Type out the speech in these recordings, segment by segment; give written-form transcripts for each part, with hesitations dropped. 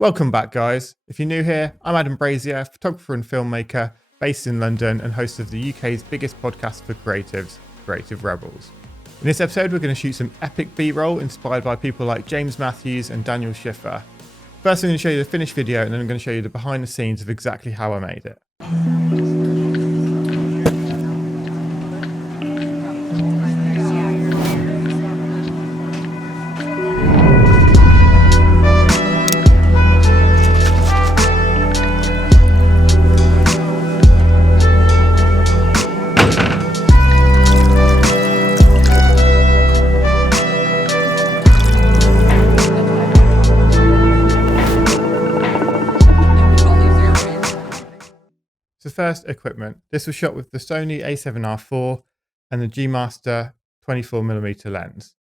Welcome back, guys. If you're new here, I'm Adam Brazier, photographer and filmmaker based in London and host of the UK's biggest podcast for creatives, Creative Rebels. In this episode, we're going to shoot some epic B-roll inspired by people like James Matthews and Daniel Schiffer. First, I'm going to show you the finished video, and then I'm going to show you the behind the scenes of exactly how I made it. So first, equipment. This was shot with the Sony a7R IV and the G Master 24mm lens.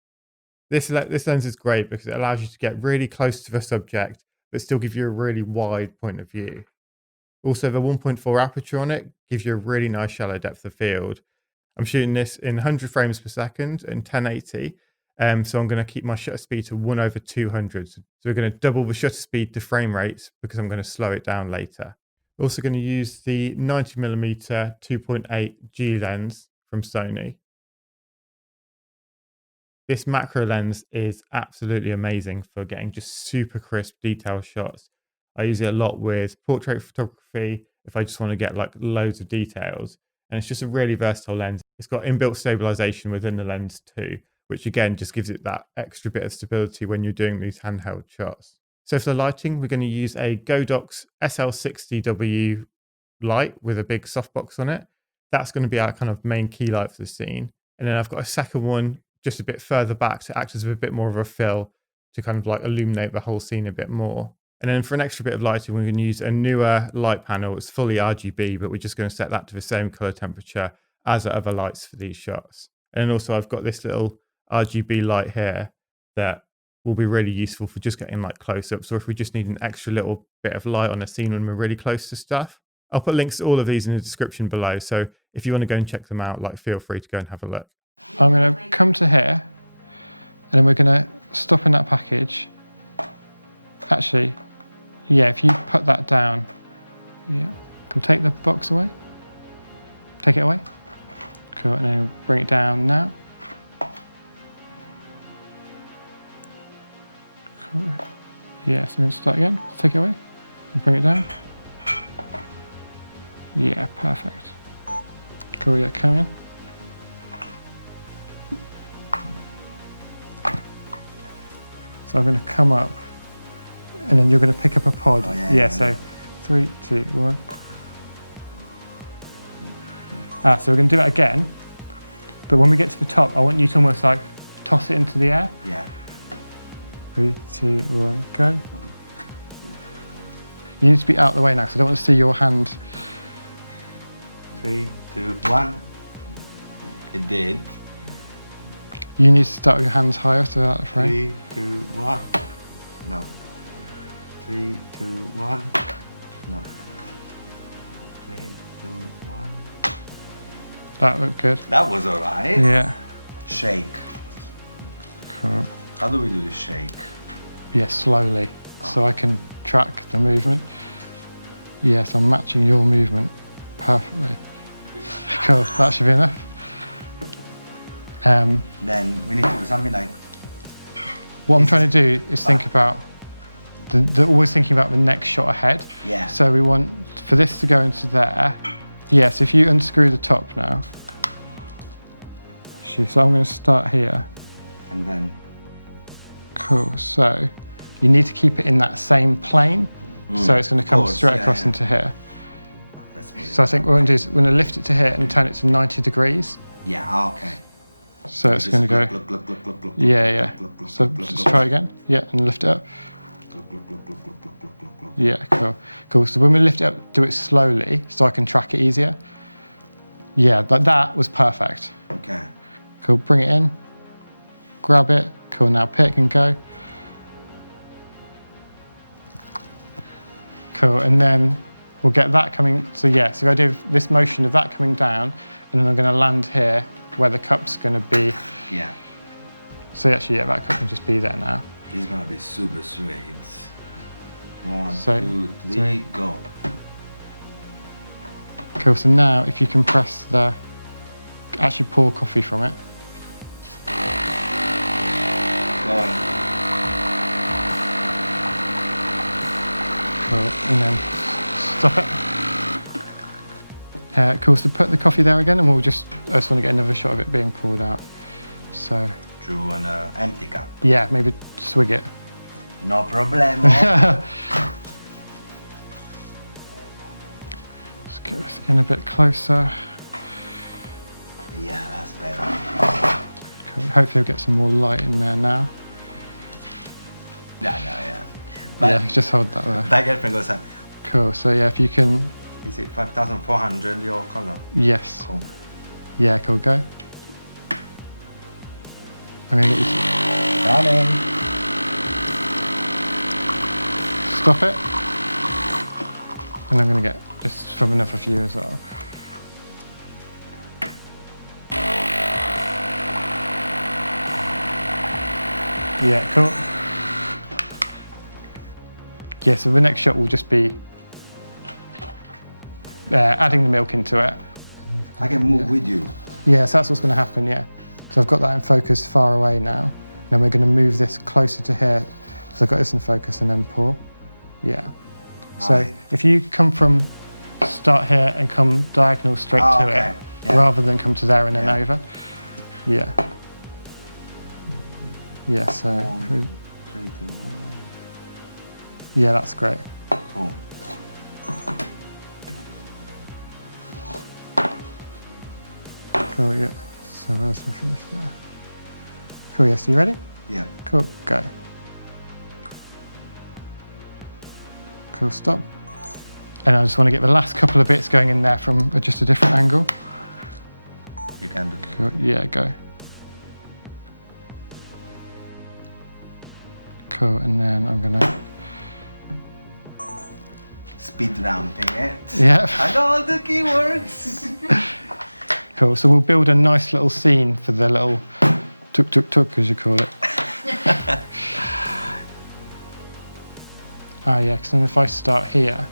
This lens is great because it allows you to get really close to the subject, but still give you a really wide point of view. Also, the 1.4 aperture on it gives you a really nice shallow depth of field. I'm shooting this in 100 frames per second and 1080. So I'm going to keep my shutter speed to 1/200. So we're going to double the shutter speed to frame rates because I'm going to slow it down later. We're also going to use the 90mm 2.8 G lens from Sony. This macro lens is absolutely amazing for getting just super crisp detailed shots. I use it a lot with portrait photography if I just want to get like loads of details. And it's just a really versatile lens. It's got inbuilt stabilization within the lens too, which again just gives it that extra bit of stability when you're doing these handheld shots. So for the lighting, we're going to use a Godox SL60W light with a big softbox on it. That's going to be our kind of main key light for the scene. And then I've got a second one just a bit further back to act as a bit more of a fill to kind of like illuminate the whole scene a bit more. And then for an extra bit of lighting, we're going to use a newer light panel. It's fully RGB, but we're just going to set that to the same color temperature as the other lights for these shots. And then also I've got this little RGB light here that will be really useful for just getting like close-ups, or if we just need an extra little bit of light on a scene when we're really close to stuff. I'll put links to all of these in the description below, so if you want to go and check them out, like feel free to go and have a look. I'm going to come to here, and then we're going to stop in that package. Actually, yeah, if you put that down, yeah, can we take the box away? Take it away? Cool, and then bring it down now. Cool. Yeah, so I'm going to start again, take it away, and bring it down. Yeah, perfect. Cool, yeah, come in. So I'm going to come up, and then you're going to pick up a pod. Oh, yeah, so 3, 2, 1. So we're going to do it again, but when we get to the top, I want you to almost like toss it into the air. Yeah. 3, 2, 1, go. You need to be out of the way now, because I don't want to see your hand. 3, 2, 1. It did. You need to start with your hands higher, so out of the frame. 3, 2, 1. No. 3, 2, 1. No. 3, 2, 1. That looked good. That was alright. Yeah. Shake. Cool. How do we do the shake? Yeah, slowly, so I can track the movement. Yes, I'm matching your movement perfectly. Cool, that should be enough. Then we need to do something like... What I'm trying to do is think about, always thinking about the next shot ahead. Yeah. So we want, for this to go into there. Yes, if you unscrew the top now. So I'm going to start here. And then... Cool, so you need to keep it in that same plane. So it's going to come straight across into here. So I think what we're going to do is we're going to lift it to here and turn it to 90 degrees. Yeah, okay. So it's going to go... Yeah. So just try again. Yeah, and lift it up. Yeah, cool. So when we lift it up, do it slowly so I can track it easier. Yeah, but that was perfect. Okay. Cool, bring it in. Grab it. Cool, now pick and go. Cool, and then we'll get that coming. So yeah, so if I do this motion of that coming down, and then I'm going to land here where the cup's going to be. Yeah. So actually, yeah, that cup can just be there now. It's going to be super sweet. One, So, 2, 3, three. go. Cool. So now if you can press the, actually pour coffee from it. Going. Cool. And then stop it. Cool. So put the coffee there again, and I just want to get another shot of it being poured out. So. Through an empty cup. Yeah, maybe swig it. No problemo. Let's get this in a bit closer. Yeah, that's better. Cool. Hopefully we'll get some more light in there now. Yeah. But Yeah, just hold that there. my girlfriend goes, Cool. So yeah, if you can. is it 5,400 your color? Yes. Cool. Yeah, cool. Go. I'm gonna get you. Running. Stop it. And I'm gonna get just from another view as well. Yeah, cool. Yeah, so the next shot will just be adding the milk into it. I can move with you. Yeah, so that's what's going to happen, yeah. So I've got that in focus far away now. Then we're going to move this closer to here. So I've got this in focus and then pour. Yeah. So Right. if you come from start here and come diagonal straight to okay. it, Yeah. rather than come to there and then Yeah. over. Yeah. Yeah, so, 3, 2, 1. yeah, that's great. Cool. Cool, yeah. So where's the finish there? Cool, yes, you ready? Yeah. Cool, go. Cool, stop. And I just want to get the last couple of bits going in there from just a different angle. You can do it. Cool, yeah, go. Cool, and then I'm gonna. Speed ramping it. Yeah. I know all the keywords. Cool, so we'll build a nice little scene for the little tuk tuk tuk, as you call it. Oh yeah, because then if I start here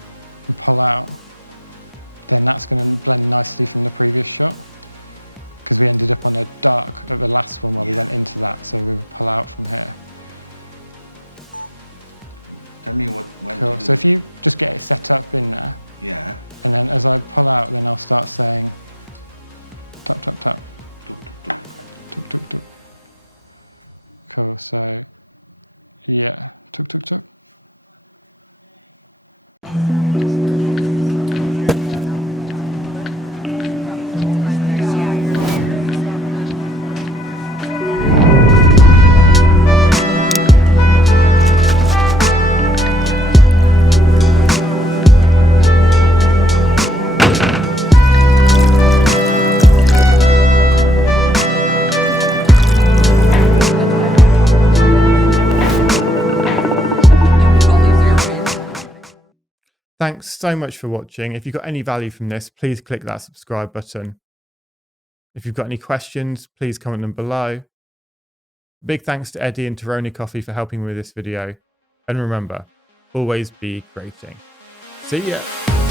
and pull out, then that's going to blend nicely from the previous shot. Because we ended up on a dark at the last one where we went into that, so we'll pull out from here. Tell me when Cool, to do so if you just get it set up in there, Yeah. and then as I pull out, then I'll start saying tap, tap, tap, Tuk, tuk, tuk. tuk, tuk, tuk. Cool, so yeah, tuk, tuk, tuk. Thanks so much for watching. If you got any value from this, please click that subscribe button. If you've got any questions, please comment them below. Big thanks to Eddie and Teroni Coffee for helping me with this video. And remember, always be creating. See ya!